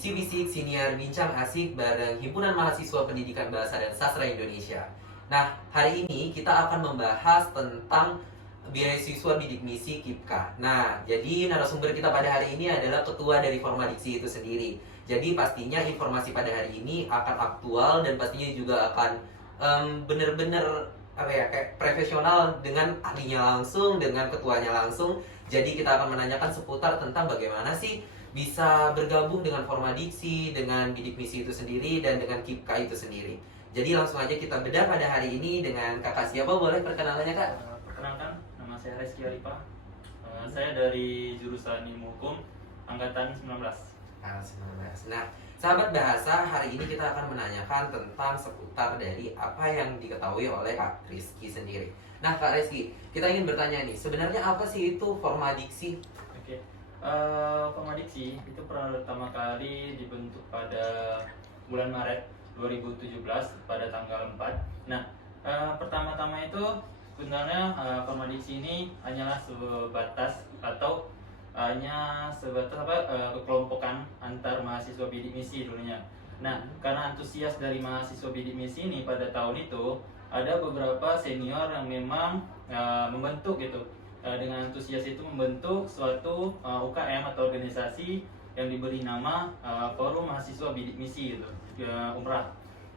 Bisik Siniar Bincang Asik bareng Himpunan Mahasiswa Pendidikan Bahasa dan Sastra Indonesia. Nah, hari ini kita akan membahas tentang beasiswa bidik misi KIPKA. Nah, jadi narasumber kita pada hari ini adalah ketua dari Formadiksi itu sendiri. Jadi pastinya informasi pada hari ini akan aktual dan pastinya juga akan benar-benar apa ya, kayak profesional dengan ahlinya langsung, dengan ketuanya langsung. Jadi kita akan menanyakan seputar tentang bagaimana sih bisa bergabung dengan Formadiksi, dengan bidik misi itu sendiri, dan dengan KIPKA itu sendiri. Jadi langsung aja kita bedah pada hari ini dengan kakak siapa, boleh perkenalannya kak? Perkenalkan, nama saya Reski Arifa. Saya dari jurusan Ilmu Hukum angkatan 19. Tanggal 19. Nah, sahabat bahasa, hari ini kita akan menanyakan tentang seputar dari apa yang diketahui oleh Kak Rizky sendiri. Nah, Kak Rizky, kita ingin bertanya nih, sebenarnya apa sih itu Formadiksi? Oke. Formadiksi itu pertama kali dibentuk pada bulan Maret 2017 pada tanggal 4. Nah, pertama-tama itu sebenarnya Formadiksi ini hanyalah sebatas atau hanya sebatas kekelompokan antar mahasiswa bidik misi dulunya. Nah, karena antusias dari mahasiswa bidik misi ini pada tahun itu ada beberapa senior yang memang membentuk gitu, dengan antusias itu membentuk suatu UKM atau organisasi yang diberi nama Forum Mahasiswa Bidik Misi gitu, Umrah.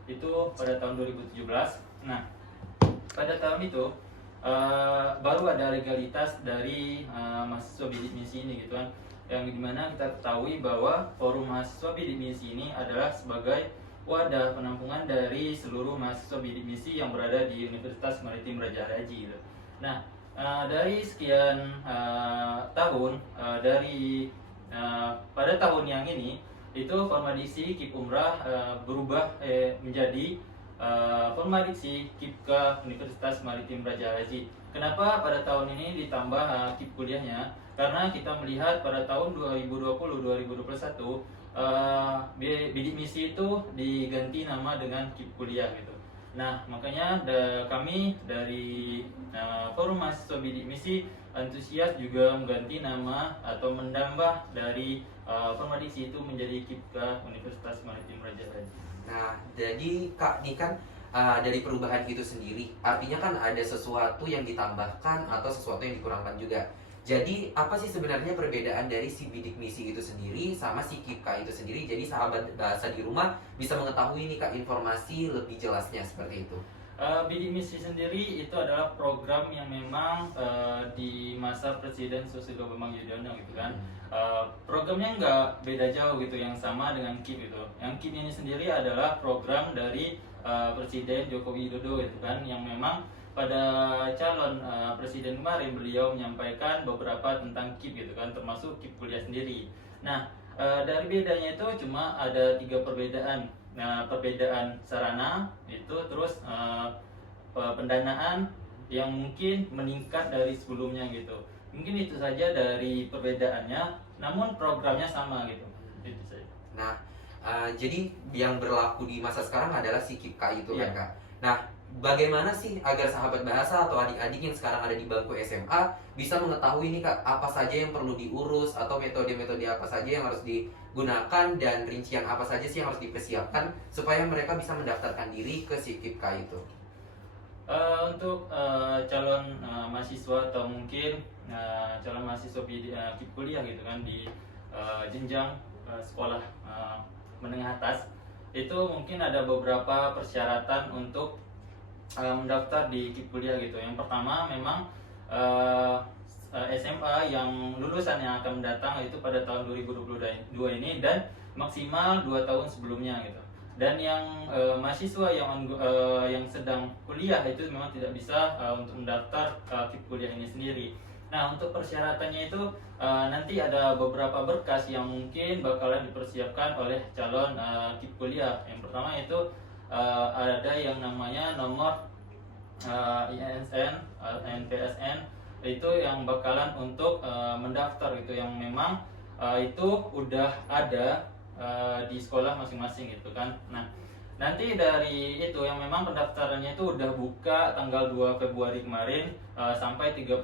Itu pada tahun 2017. Nah, pada tahun itu baru ada legalitas dari mahasiswa bidik misi ini gitu kan, yang dimana kita ketahui bahwa Forum Mahasiswa Bidik Misi ini adalah sebagai wadah penampungan dari seluruh mahasiswa bidik misi yang berada di Universitas Maritim Raja Raji gitu. Nah, dari sekian tahun pada tahun yang ini itu Formadiksi KIP Umrah berubah menjadi Formadiksi KIPKA Universitas Maritim Raja Raji. Kenapa pada tahun ini ditambah KIP kuliahnya? Karena kita melihat pada tahun 2020-2021 bidik misi itu diganti nama dengan KIP kuliah gitu. Nah, makanya kami dari Forum Mahasiswa Bidik Misi antusias juga mengganti nama atau menambah dari Formadiksi itu menjadi KIPKA Universitas Maritim Raja Raji. Nah, jadi kak, ini kan dari perubahan itu sendiri, artinya kan ada sesuatu yang ditambahkan atau sesuatu yang dikurangkan juga. Jadi apa sih sebenarnya perbedaan dari si bidik misi itu sendiri sama si KIPKA itu sendiri? Jadi sahabat bahasa di rumah bisa mengetahui nih kak informasi lebih jelasnya seperti itu. Bidik misi sendiri itu adalah program yang memang di masa Presiden Susilo Bambang Yudhoyono gitu kan. Programnya nggak beda jauh gitu, yang sama dengan KIP itu. Yang KIP ini sendiri adalah program dari Presiden Joko Widodo gitu kan, yang memang pada calon presiden kemarin beliau menyampaikan beberapa tentang KIP gitu kan, termasuk KIP kuliah sendiri. Nah, dari bedanya itu cuma ada 3 perbedaan. Nah, perbedaan sarana itu, terus pendanaan yang mungkin meningkat dari sebelumnya gitu. Mungkin itu saja dari perbedaannya, namun programnya sama gitu. Itu saja. Nah, jadi yang berlaku di masa sekarang adalah si KIPKA itu kan Iya. kak. Nah, bagaimana sih agar sahabat bahasa atau adik-adik yang sekarang ada di bangku SMA bisa mengetahui nih kak, apa saja yang perlu diurus atau metode-metode apa saja yang harus digunakan dan rincian apa saja sih yang harus dipersiapkan supaya mereka bisa mendaftarkan diri ke si KIPKA itu. Untuk calon mahasiswa atau mungkin calon mahasiswa KIP kuliah gitu kan di jenjang sekolah menengah atas, itu mungkin ada beberapa persyaratan untuk mendaftar di KIP kuliah gitu. Yang pertama memang SMA yang lulusan yang akan mendatang itu pada tahun 2022 ini, dan maksimal 2 tahun sebelumnya gitu. Dan yang mahasiswa yang sedang kuliah itu memang tidak bisa untuk mendaftar KIP kuliah ini sendiri. Nah, untuk persyaratannya itu nanti ada beberapa berkas yang mungkin bakalan dipersiapkan oleh calon KIP kuliah. Yang pertama itu ada yang namanya nomor ISN, NPSN, itu yang bakalan untuk mendaftar gitu, yang memang itu udah ada di sekolah masing-masing gitu kan. Nah, nanti dari itu yang memang pendaftarannya itu udah buka tanggal 2 Februari kemarin sampai 31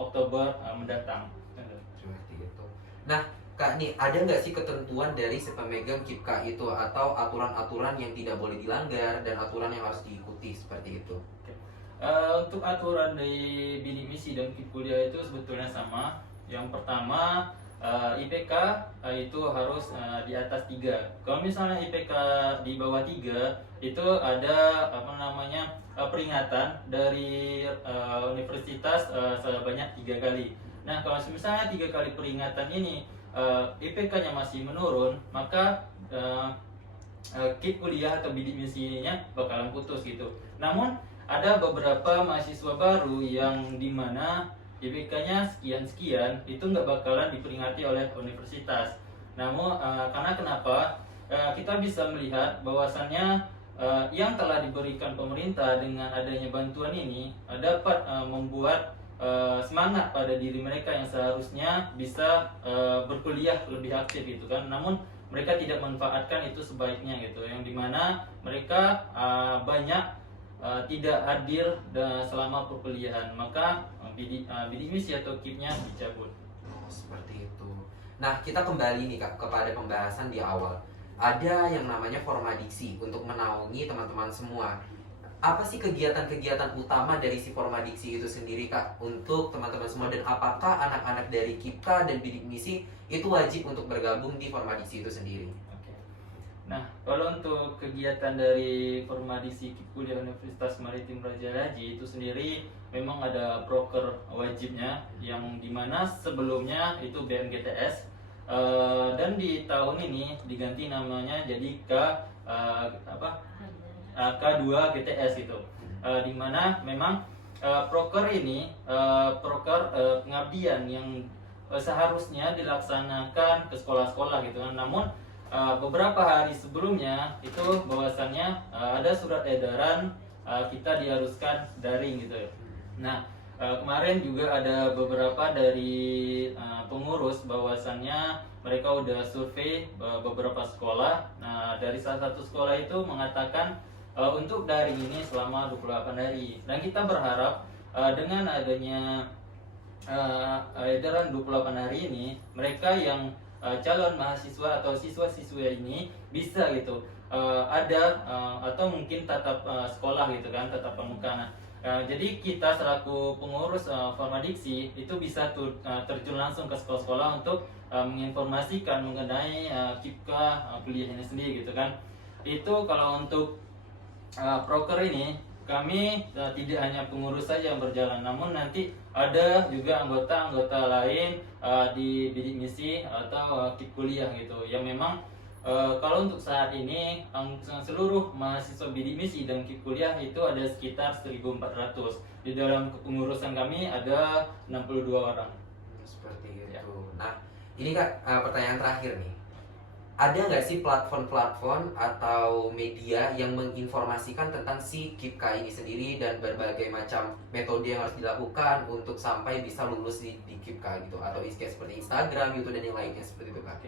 Oktober mendatang. Seperti itu. Nah, Kak, nih ada nggak sih ketentuan dari si pemegang KIPKA itu atau aturan-aturan yang tidak boleh dilanggar dan aturan yang harus diikuti seperti itu? Untuk aturan dari bidik misi dan KIP kuliah itu sebetulnya sama. Yang pertama, IPK itu harus di atas 3. Kalau misalnya IPK di bawah 3, itu ada apa namanya peringatan dari universitas sebanyak 3 kali. Nah, kalau misalnya 3 kali peringatan ini IPK-nya masih menurun, maka KIP kuliah atau bidik misinya bakalan putus gitu. Namun ada beberapa mahasiswa baru yang dimana IPK-nya sekian-sekian itu nggak bakalan diperingati oleh universitas. Namun karena kenapa? Kita bisa melihat bahwasannya yang telah diberikan pemerintah dengan adanya bantuan ini dapat membuat semangat pada diri mereka yang seharusnya bisa berkuliah lebih aktif gitu kan. Namun mereka tidak manfaatkan itu sebaiknya gitu, yang dimana mereka banyak tidak hadir selama perkuliahan, maka bidik misi atau KIP-nya dicabut. Oh, seperti itu. Nah, kita kembali nih Kak kepada pembahasan di awal. Ada yang namanya Formadiksi untuk menaungi teman-teman semua. Apa sih kegiatan-kegiatan utama dari si Formadiksi itu sendiri Kak untuk teman-teman semua, dan apakah anak-anak dari KIPKA dan bidik misi itu wajib untuk bergabung di Formadiksi itu sendiri? Nah, kalau untuk kegiatan dari Formadiksi KIP Kuliah Universitas Maritim Raja Raji itu sendiri memang ada proker wajibnya, yang dimana sebelumnya itu BMGTS dan di tahun ini diganti namanya jadi K2 GTS itu, dimana memang proker ini proker pengabdian yang seharusnya dilaksanakan ke sekolah-sekolah gitu kan. Namun beberapa hari sebelumnya itu bahwasannya ada surat edaran kita diharuskan daring gitu. Nah, kemarin juga ada beberapa dari pengurus bahwasannya mereka udah survei beberapa sekolah. Nah, dari salah satu sekolah itu mengatakan untuk daring ini selama 28 hari. Dan kita berharap dengan adanya edaran 28 hari ini, mereka yang calon mahasiswa atau siswa-siswa ini bisa gitu ada atau mungkin tatap sekolah gitu kan, tatap muka. Nah, jadi kita selaku pengurus Formadiksi itu bisa terjun langsung ke sekolah-sekolah untuk menginformasikan mengenai KIPKA kuliah ini sendiri gitu kan. Itu kalau untuk proker ini kami tidak hanya pengurus saja yang berjalan, namun nanti ada juga anggota-anggota lain di bidik misi atau KIP kuliah gitu, yang memang kalau untuk saat ini seluruh mahasiswa bidik misi dan KIP kuliah itu ada sekitar 1.400. Di dalam kepengurusan kami ada 62 orang. Seperti itu. Nah, ini Kak, pertanyaan terakhir nih. Ada nggak sih platform-platform atau media yang menginformasikan tentang si KIPKA ini sendiri dan berbagai macam metode yang harus dilakukan untuk sampai bisa lulus di KIPKA gitu, atau seperti Instagram, YouTube dan yang lainnya seperti itu Kak?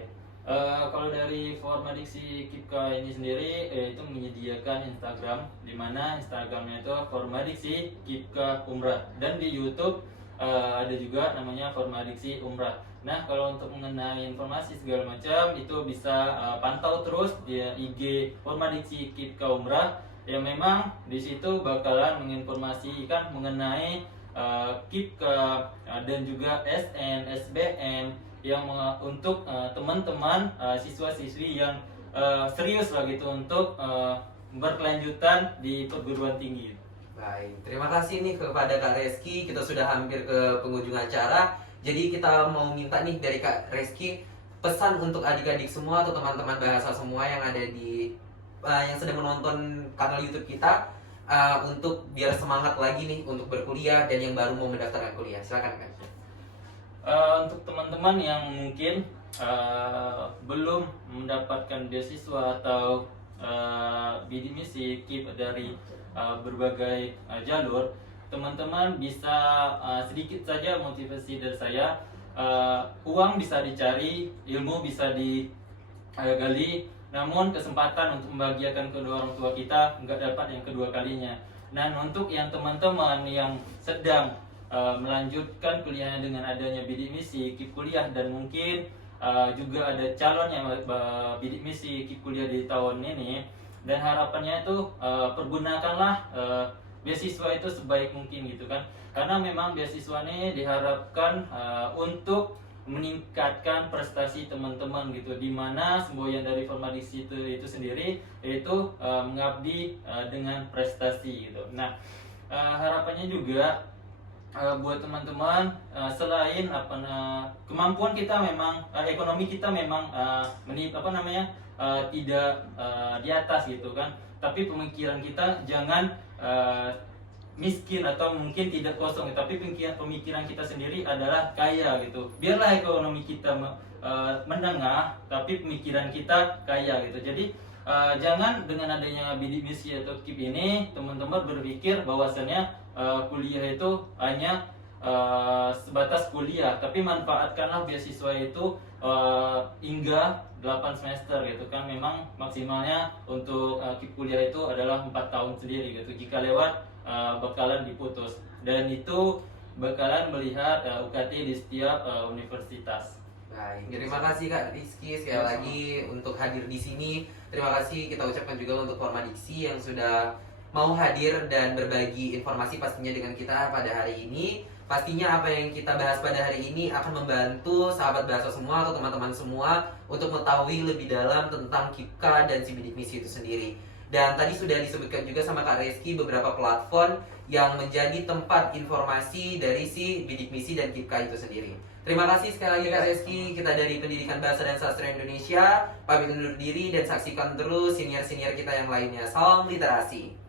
Kalau dari Formadiksi KIPKA ini sendiri itu menyediakan Instagram, di mana Instagramnya itu Formadiksi KIPKA Umrah, dan di YouTube ada juga namanya Formadiksi Umrah. Nah, kalau untuk mengenai informasi segala macam itu bisa pantau terus di IG Formadiksi KIPKA Umrah, yang memang di situ bakalan menginformasikan mengenai KIPKA dan juga SN, SBM yang untuk teman-teman siswa-siswi yang serius lah gitu untuk berkelanjutan di perguruan tinggi. Baik, terima kasih nih kepada Kak Reski. Kita sudah hampir ke penghujung acara. Jadi kita mau minta nih dari Kak Reski pesan untuk adik-adik semua atau teman-teman bahasa semua yang ada di yang sedang menonton kanal YouTube kita, untuk biar semangat lagi nih untuk berkuliah dan yang baru mau mendaftarkan kuliah. Silakan Kak. Untuk teman-teman yang mungkin belum mendapatkan beasiswa atau bidik misi KIP dari berbagai jalur, teman-teman bisa sedikit saja motivasi dari saya. Uang bisa dicari, ilmu bisa digali, namun kesempatan untuk membahagiakan kedua orang tua kita nggak dapat yang kedua kalinya. Dan untuk yang teman-teman yang sedang melanjutkan kuliahnya dengan adanya bidik misi KIP kuliah dan mungkin juga ada calonnya bidik misi KIP kuliah di tahun ini, dan harapannya itu pergunakanlah beasiswa itu sebaik mungkin gitu kan, karena memang beasiswa ini diharapkan untuk meningkatkan prestasi teman-teman gitu, dimana semboyan dari Formadiksi itu sendiri yaitu mengabdi dengan prestasi gitu. Nah, harapannya juga buat teman-teman, selain kemampuan kita memang ekonomi kita memang tidak di atas gitu kan, tapi pemikiran kita jangan miskin atau mungkin tidak kosong, tapi pemikiran kita sendiri adalah kaya gitu. Biarlah ekonomi kita menengah, tapi pemikiran kita kaya gitu. Jadi jangan dengan adanya bidik misi atau KIP ini teman-teman berpikir bahwasannya kuliah itu hanya sebatas kuliah, tapi manfaatkanlah beasiswa itu hingga 8 semester gitu kan. Memang maksimalnya untuk KIP kuliah itu adalah 4 tahun sendiri gitu. Jika lewat bakalan diputus, dan itu bakalan melihat UKT di setiap universitas. Baik, terima kasih Kak Rizky sekali lagi untuk hadir di sini. Terima kasih kita ucapkan juga untuk Formadiksi yang sudah mau hadir dan berbagi informasi pastinya dengan kita pada hari ini. Pastinya apa yang kita bahas pada hari ini akan membantu sahabat bahasa semua atau teman-teman semua untuk mengetahui lebih dalam tentang KIPKA dan si bidik misi itu sendiri. Dan tadi sudah disebutkan juga sama Kak Rizky beberapa platform yang menjadi tempat informasi dari si bidik misi dan KIPKA itu sendiri. Terima kasih sekali lagi Kak Rizky. Kita dari Pendidikan Bahasa dan Sastra Indonesia pamit undur diri dan saksikan terus senior-senior kita yang lainnya. Salam literasi.